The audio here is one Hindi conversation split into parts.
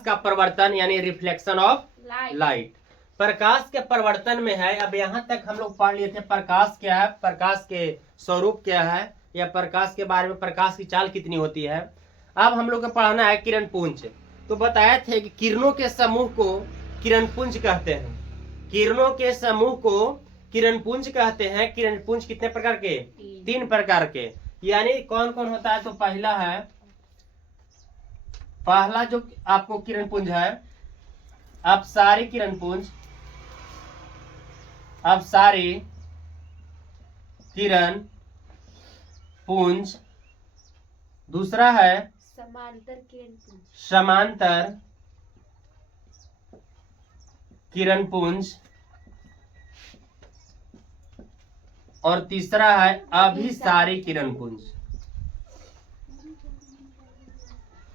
प्रकाश का प्रवर्तन यानी रिफ्लेक्शन ऑफ लाइट। प्रकाश के प्रवर्तन में है। अब यहाँ तक हम लोग पढ़ लिए थे प्रकाश क्या है, प्रकाश के स्वरूप क्या है, या प्रकाश के बारे में, प्रकाश की चाल कितनी होती है। अब हम लोग को पढ़ना है किरण पुंज। तो बताए थे कि किरणों के समूह को किरण पुंज कहते हैं। किरणों के समूह को किरण पुंज कहते हैं। किरण पुंज कितने प्रकार के? 3 प्रकार के। यानी कौन कौन होता है? तो पहला जो आपको किरण पुंज है अपसारी किरण पुंज, अपसारी किरण पुंज। दूसरा है समांतर किरण पुंज, समांतर किरण पुंज। और तीसरा है अभिसारी किरण पुंज।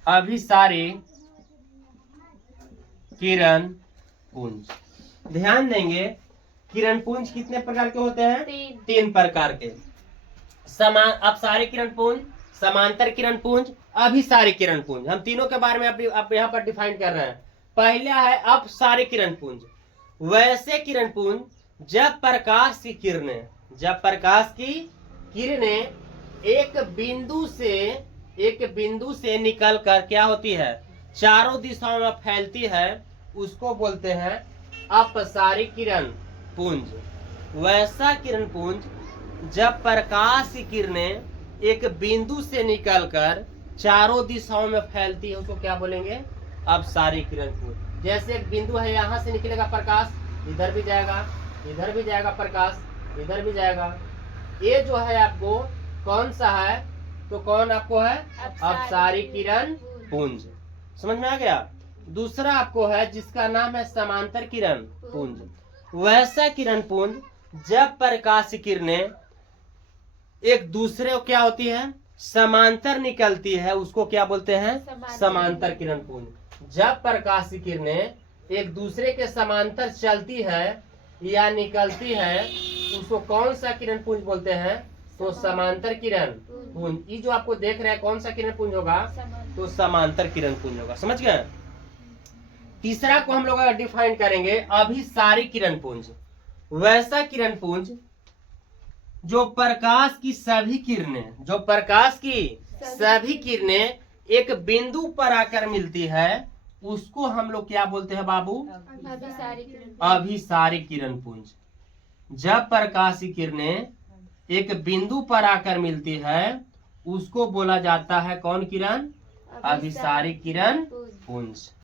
अभिसारी किरण पुंज। ध्यान देंगे किरण पुंज कितने प्रकार के होते हैं? 3 प्रकार के। अपसारी किरण पुंज, समांतर किरण पुंज, अभिसारी किरण पुंज। हम तीनों के बारे में आप यहाँ पर डिफाइन कर रहे हैं। पहला है अपसारी किरण पुंज। वैसे किरण पुंज जब प्रकाश की किरणें एक बिंदु से निकलकर क्या होती है, चारों दिशाओं में फैलती है, उसको बोलते हैं अपसारी किरण पुंज। वैसा किरण पुंज जब प्रकाश की किरणें एक बिंदु से निकलकर चारों दिशाओं में फैलती है, उसको क्या बोलेंगे? अपसारी किरण पुंज। जैसे एक बिंदु है, यहाँ से निकलेगा प्रकाश, इधर भी जाएगा, इधर भी जाएगा प्रकाश, इधर भी जाएगा। ये जो है आपको कौन सा है? तो कौन आपको है? अपसारी किरण पुंज। समझ में आ गया? दूसरा आपको है जिसका नाम है समांतर किरण पुंज। वैसा किरण पुंज जब प्रकाश की किरणें एक दूसरे को क्या होती है, समांतर निकलती है, उसको क्या बोलते हैं? समांतर किरण पुंज। जब प्रकाश की किरणें एक दूसरे के समांतर चलती है या निकलती है, उसको कौन सा किरण पुंज बोलते हैं? तो समांतर किरण पुंज। ये जो आपको देख रहे हैं कौन सा किरण पुंज होगा? तो समांतर किरण पुंज होगा। समझ गए? तीसरा को हम लोग डिफाइन करेंगे अभिसारी किरण पुंज। वैसा किरण पुंज जो प्रकाश की सभी किरणें एक बिंदु पर आकर मिलती है, उसको हम लोग क्या बोलते हैं बाबू? अभिसारी किरण पुंज। जब प्रकाश की किरणें एक बिंदु पर आकर मिलती है, उसको बोला जाता है कौन किरण? अभिसारी किरण पुंज।